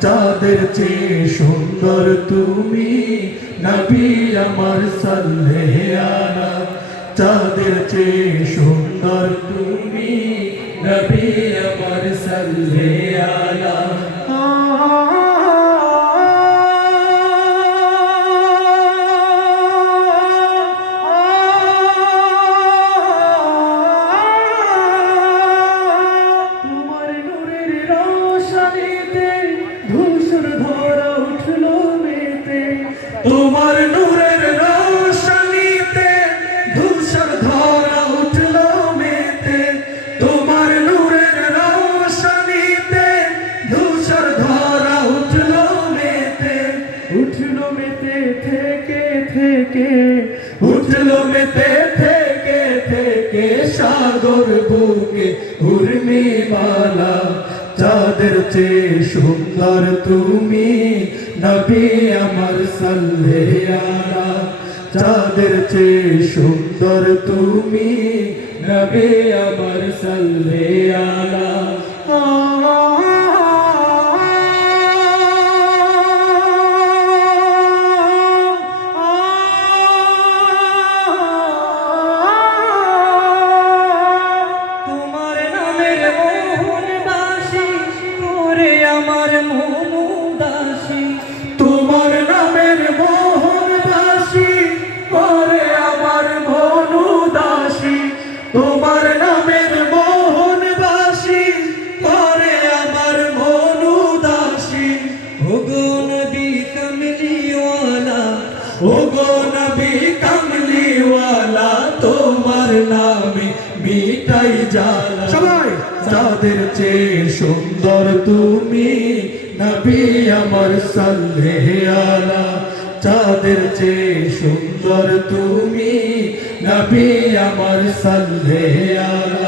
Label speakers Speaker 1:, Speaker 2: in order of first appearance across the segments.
Speaker 1: চাঁদের চেয়ে সুন্দর তুমি, নবী আমার সাল্লে আলা। চাঁদের চেয়ে সুন্দর তুমি, নবী আমার সাল্লে
Speaker 2: ধূসর ধরা উঠল মেতে।
Speaker 1: তোমার নূরের রোশনীতে ধূসর ধরা উঠল মেতে। তোমার নূরের রোশনীতে ধূসর ধরা উঠল মেতে।
Speaker 2: উঠল মেতে, থেকে থেকে।
Speaker 1: উঠল মেতে, থেকে থেকে। সাগর বুকে উর্মিমালা চাঁদের চেয়ে সুন্দর তুমি নবী আমার সাল্লে আলা চাঁদের চেয়ে সুন্দর তুমি নবী আমার সাল্লে
Speaker 2: আমার মন
Speaker 1: নামে মিটাই জ্বালা সবাই। যাদের চেয়ে সুন্দর তুমি নবী আমার সাল্লে আলা। যাদের চেয়ে সুন্দর তুমি নবী আমার সাল্লে আলা।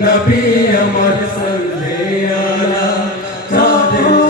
Speaker 1: নবী আমার সাল্লে আলা যাদের